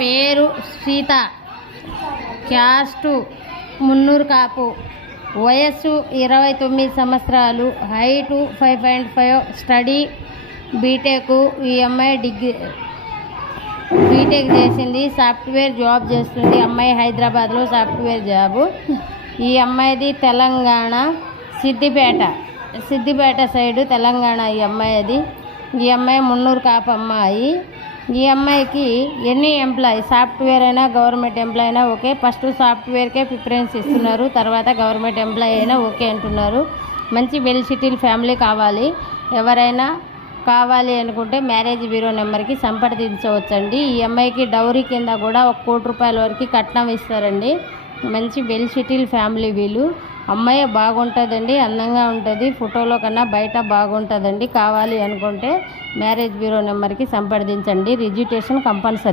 పేరు సీత, క్యాస్టు మున్నూరు కాపు, వయస్సు 29 సంవత్సరాలు, హైటు 5.5, స్టడీ బీటెక్. ఈ అమ్మాయి బీటెక్ చేసింది, సాఫ్ట్వేర్ జాబ్ చేస్తుంది. అమ్మాయి హైదరాబాద్లో సాఫ్ట్వేర్ జాబు. ఈ అమ్మాయిది తెలంగాణ, సిద్దిపేట సైడు తెలంగాణ ఈ అమ్మాయిది. ఈ అమ్మాయి మున్నూరు కాపు అమ్మాయి. ఈ అమ్మాయికి ఎన్ని ఎంప్లాయీ, సాఫ్ట్వేర్ అయినా గవర్నమెంట్ ఎంప్లాయీ అయినా ఓకే. ఫస్ట్ సాఫ్ట్వేర్కే ప్రిఫరెన్స్ ఇస్తున్నారు, తర్వాత గవర్నమెంట్ ఎంప్లాయీ అయినా ఓకే అంటున్నారు. మంచి వెల్ సెటిల్ ఫ్యామిలీ కావాలి. ఎవరైనా కావాలి అనుకుంటే మ్యారేజ్ బ్యూరో నెంబర్కి సంప్రదించవచ్చండి. ఈ అమ్మాయికి డౌరీ కింద కూడా 1 కోటి రూపాయల వరకు కట్నం ఇస్తారండి. మంచి వెల్ సెటిల్ ఫ్యామిలీ వీళ్ళు. అమ్మాయి బాగుంటుందండి, అందంగా ఉంటుంది, ఫోటోలో కన్నా బయట బాగుంటుందండి. కావాలి అనుకుంటే మ్యారేజ్ బ్యూరో నెంబర్కి సంప్రదించండి. Registration compulsory.